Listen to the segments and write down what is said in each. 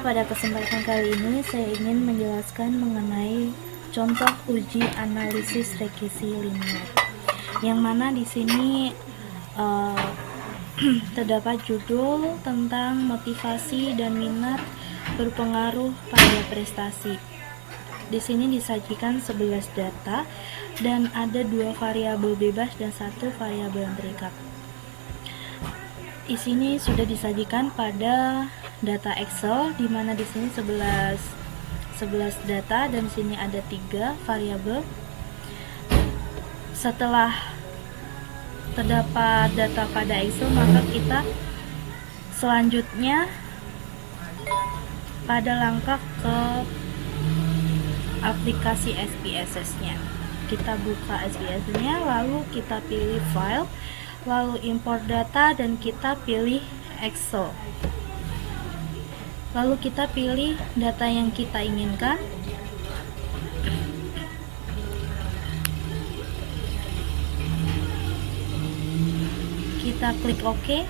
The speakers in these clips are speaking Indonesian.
pada kesempatan kali ini saya ingin menjelaskan mengenai contoh uji analisis regresi linier, yang mana di sini terdapat judul tentang motivasi dan minat berpengaruh pada prestasi. Di sini disajikan 11 data dan ada 2 variabel bebas dan 1 variabel yang terikat. Di sini sudah disajikan pada data Excel, di mana di sini 11 data dan di sini ada 3 variabel. Setelah terdapat data pada Excel, maka kita selanjutnya pada langkah ke aplikasi SPSS-nya. Kita buka SPSS-nya, lalu kita pilih file, lalu import data dan kita pilih Excel. Lalu kita pilih data yang kita inginkan. Kita klik OK.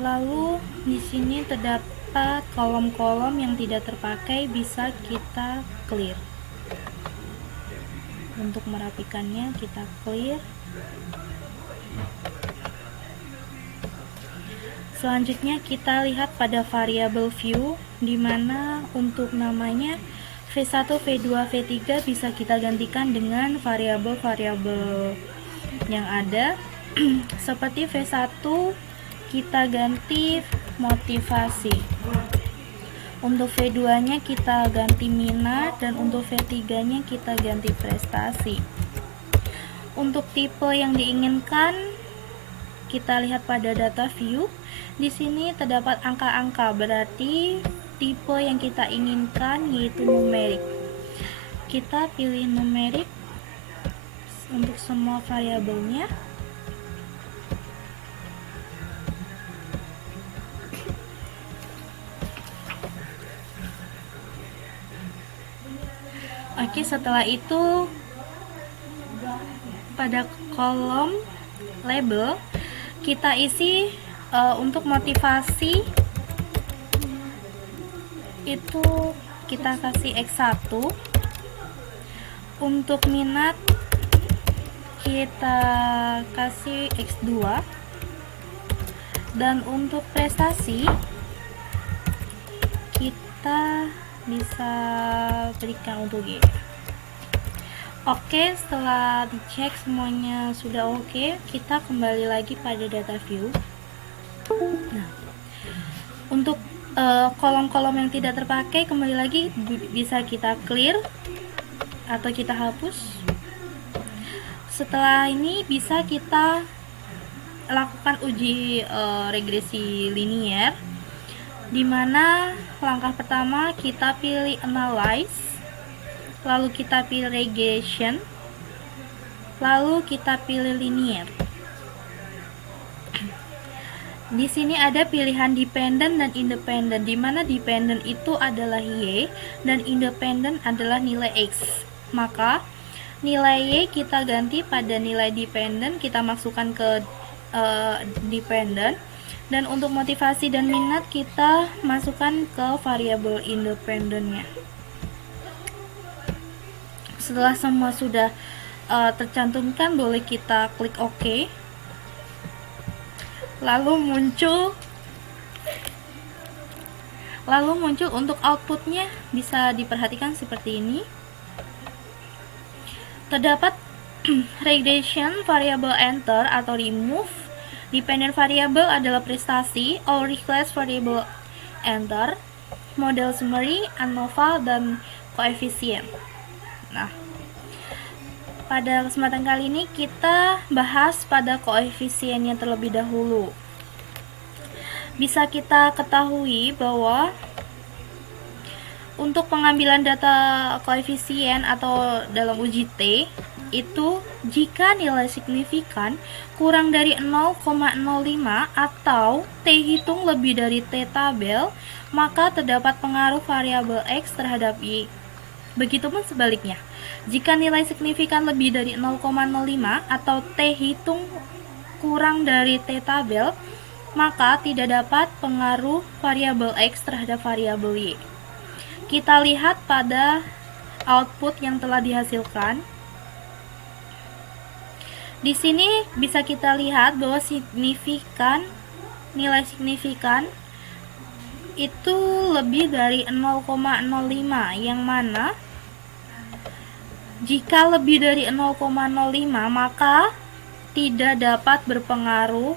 Lalu di sini terdapat kolom-kolom yang tidak terpakai, bisa kita clear. Untuk merapikannya kita clear. Selanjutnya kita lihat pada variabel view, di mana untuk namanya V1, V2, V3 bisa kita gantikan dengan variabel-variabel yang ada. Seperti V1 kita ganti motivasi, untuk V2 nya kita ganti minat, dan untuk V3 nya kita ganti prestasi. Untuk tipe yang diinginkan kita lihat pada data view. Di sini terdapat angka-angka, berarti tipe yang kita inginkan yaitu numerik. Kita pilih numerik untuk semua variabelnya. Oke, setelah itu pada kolom label kita isi untuk motivasi itu kita kasih X1, untuk minat kita kasih X2, dan untuk prestasi kita bisa berikan untuk G. Oke, setelah dicek semuanya sudah oke, kita kembali lagi pada data view. Nah, untuk kolom-kolom yang tidak terpakai, kembali lagi bisa kita clear atau kita hapus. Setelah ini bisa kita lakukan uji regresi linier, di mana langkah pertama kita pilih analyze, lalu kita pilih regression, lalu kita pilih linear. Di sini ada pilihan dependent dan independent, di mana dependent itu adalah Y dan independent adalah nilai X. Maka nilai Y kita ganti pada nilai dependent, kita masukkan ke dependent, dan untuk motivasi dan minat kita masukkan ke variabel independentnya. Setelah semua sudah tercantumkan, boleh kita klik OK. Lalu muncul untuk outputnya, bisa diperhatikan seperti ini. Terdapat regression, variable enter atau remove, dependent variable adalah prestasi, all request variable enter, model summary, ANOVA, dan koefisien. Nah, pada kesempatan kali ini kita bahas pada koefisiennya terlebih dahulu. Bisa kita ketahui bahwa untuk pengambilan data koefisien atau dalam uji T itu, jika nilai signifikan kurang dari 0,05 atau T hitung lebih dari T tabel, maka terdapat pengaruh variabel X terhadap Y. Begitupun sebaliknya, jika nilai signifikan lebih dari 0,05 atau T hitung kurang dari T tabel, maka tidak dapat pengaruh variabel X terhadap variabel Y. Kita lihat pada output yang telah dihasilkan. Di sini bisa kita lihat bahwa nilai signifikan itu lebih dari 0,05, yang mana jika lebih dari 0,05 maka tidak dapat berpengaruh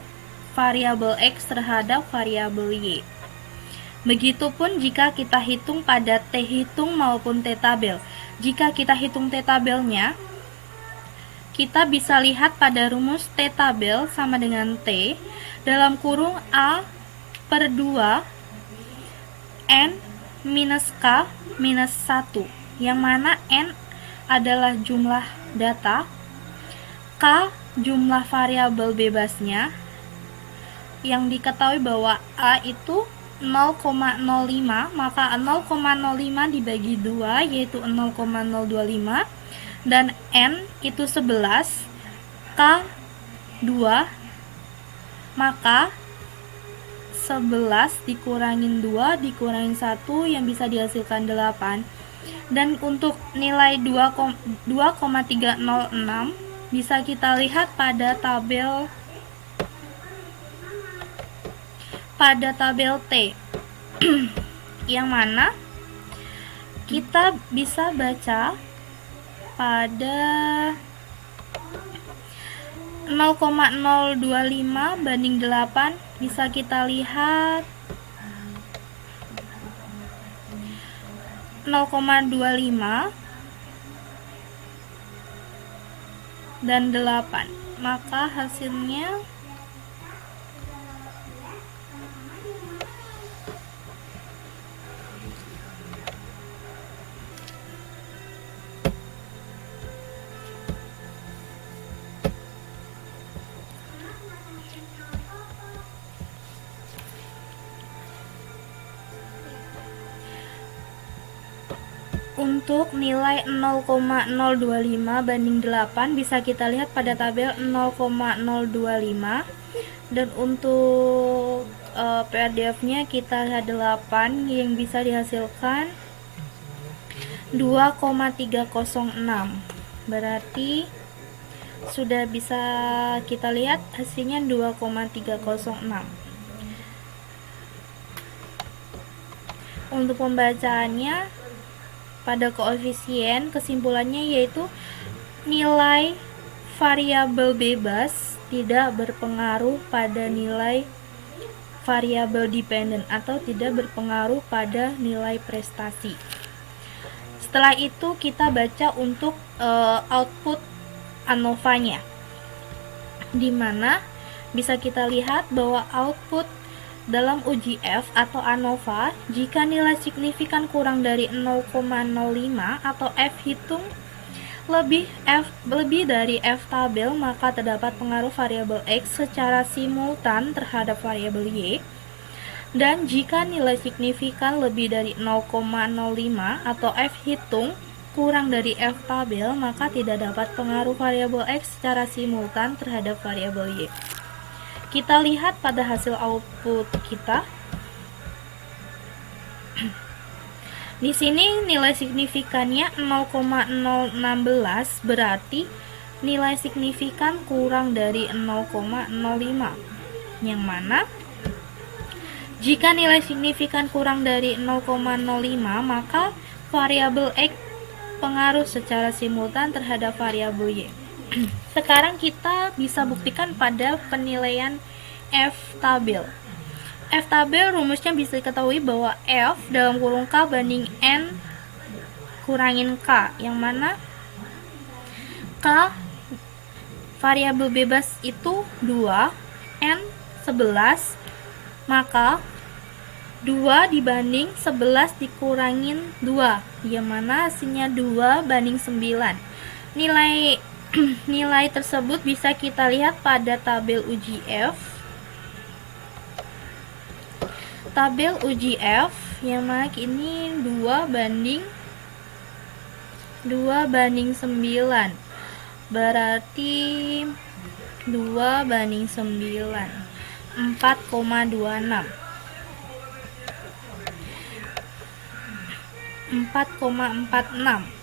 variabel X terhadap variabel Y. Begitupun jika kita hitung pada T hitung maupun T tabel. Jika kita hitung T tabelnya, kita bisa lihat pada rumus T tabel sama dengan T dalam kurung A per 2 N minus K minus 1, yang mana N adalah jumlah data, K jumlah variabel bebasnya, yang diketahui bahwa A itu 0,05, maka 0,05 dibagi 2 yaitu 0,025, dan N itu 11, K 2, maka 11 dikurangin 2 dikurangin 1 yang bisa dihasilkan 8. Dan untuk nilai 2,306 bisa kita lihat pada tabel T yang mana kita bisa baca pada 0,025 banding 8 bisa kita lihat 0,25 dan 8, maka hasilnya untuk nilai 0,025 banding 8 bisa kita lihat pada tabel 0,025, dan untuk PRDF-nya kita lihat 8 yang bisa dihasilkan 2,306. Berarti sudah bisa kita lihat hasilnya 2,306. Untuk pembacaannya pada koefisien, kesimpulannya yaitu nilai variabel bebas tidak berpengaruh pada nilai variabel dependen atau tidak berpengaruh pada nilai prestasi. Setelah itu kita baca untuk output ANOVA-nya, di mana bisa kita lihat bahwa output dalam uji F atau ANOVA, jika nilai signifikan kurang dari 0,05 atau F hitung lebih dari F tabel, maka terdapat pengaruh variabel X secara simultan terhadap variabel Y. Dan jika nilai signifikan lebih dari 0,05 atau F hitung kurang dari F tabel, maka tidak dapat pengaruh variabel X secara simultan terhadap variabel Y. Kita lihat pada hasil output kita. Di sini nilai signifikannya 0,016, berarti nilai signifikan kurang dari 0,05. Yang mana jika nilai signifikan kurang dari 0,05, maka variabel X pengaruh secara simultan terhadap variabel Y. Sekarang kita bisa buktikan pada penilaian F tabel. F tabel rumusnya bisa diketahui bahwa F dalam kurung K banding N kurangin K, yang mana K variabel bebas itu 2, N 11, maka 2 dibanding 11 dikurangin 2, yang mana hasilnya 2 banding 9. Nilai tersebut bisa kita lihat pada tabel uji F. Tabel uji F yang mana ini 2 banding 9. Berarti 2:9, 4,26, 4,46,